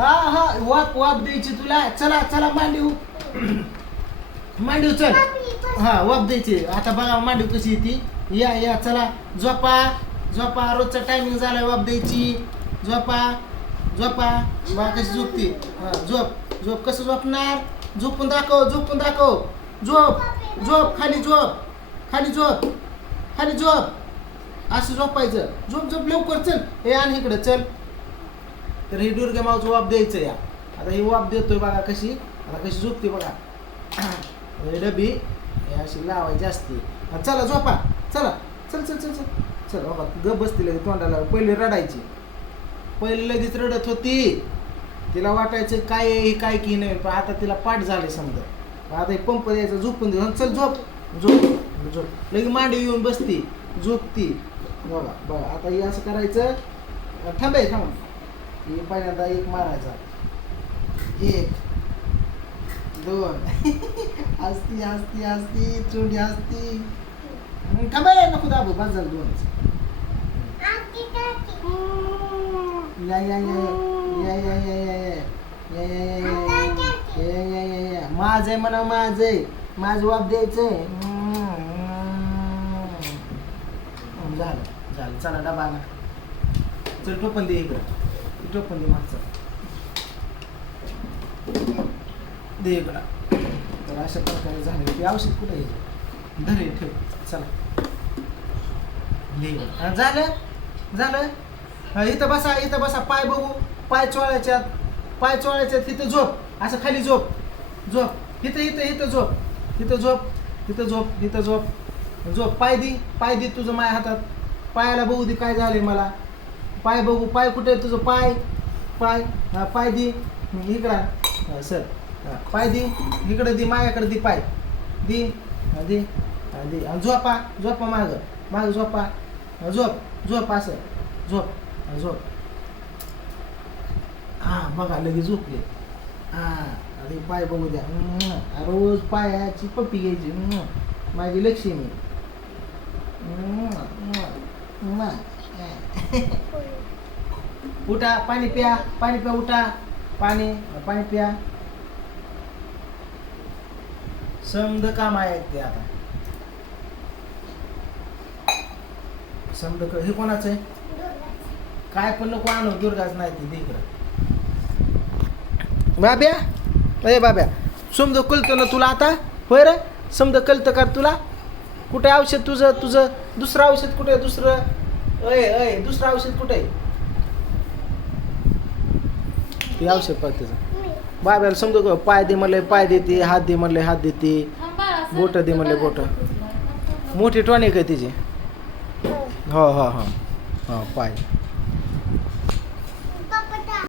हा हा वाप वाप द्यायची तुला. चला चला मांडीव. मांडीव चल. हा वाप द्यायची. आता बघा मांडीव कशी येते या या चला. झोपा झोपा. रोजचा टायमिंग झालाय वाप द्यायची. झोपा झोपा. बा कशी झोपते. हा झोप. झोप कसं झोपणार? झोपून दाखव झोपून दाखव. झोप झोप. खाली झोप. खाली झोप. खाली झोप. असं झोपायचं. झोप झोप. लवकर चल. हे आणि इकडं चल. तर ही दुर्गा माऊचं वाप द्यायचं या. आता ही वाप देतोय बघा कशी. आता कशी झोपते बघा. डबी हे अशी लावायची असते. चला झोपा. चला. चल चल चल चल. चल बाबा गप बसते लगेच तोंडाला. पहिले रडायची. पहिले लगेच रडत होती. तिला वाटायचं काय आहे, काय की नाही. पण आता तिला पाठ झाले समजा. आता हे पंप द्यायचं झोपून देऊन चल झोप. झोप. झोप. लगे मांडी येऊन बसती. झोपती. बघा बघा. आता हे असं करायचं. थांबाय थांब. हे पहिल्यांदा एक मारायचा एक दोन असती असती असती चोंडी असती हं, थांबाय नको दाबू बस झालं दोन या या या या या या या या या या या या माझ आहे म्हणा माझ आहे माझ वाप द्यायचंय झालं झालं चला डबा ना चल टोपण दे इकडं टोपण दे मागचं दे तर अशा प्रकारे झाले ते औषध कुठे येईल धरे ठेव. चला. दे झालं? झालं? इथं बसा इथं बसा. पाय बघू. पाय चोळायच्यात पाय चोळायच्यात तिथं झोप. असं खाली झोप. झोप. इथं इथं इथं झोप. इथं झोप. इथं झोप. इथं झोप. झोप. पाय दी. पाय दे तुझं माझ्या हातात. पायाला बघू दे काय झालंय मला. पाय बघू पाय कुठे आहे तुझं? पाय पाय हा पाय दे. इकडं सर. पाय दे. इकडं दे माझ्याकडे दे पाय. दे. दे. दे. झोपा झोपा मागं. मागं झोपा झोप. झोप असं झोप. झोप. हा बघा लगेच झोपले. हा अरे पाय बघू द्या. रोज पायाची पप्पी घ्यायची. माझी लक्ष्मी. हम्म. उठा पाणी प्या पाणी प्या उठा. पाणी पाणी प्या. समद काम आहे ते आता. समद हे कोणाचं आहे? काय पण नको आणू दुर्गाच नाही ती दे बाब्या अरे बाब्या समद कळतं ना तुला आता? होय रे? समद कळतं का तुला? कुठे औषध तुझं तुझं दुसरं औषध कुठे दुसरं? अय अय दुसरं औषध कुठे आहे? ते औषध पाहिजे तुझं बाब्याला समजा ग, पाय दे म्हणले पाय देते हात दे म्हणले हात देते. बोट दे म्हणले बोट. मोठी टॉनिक आहे तिची. हो हो हो. हो पाय.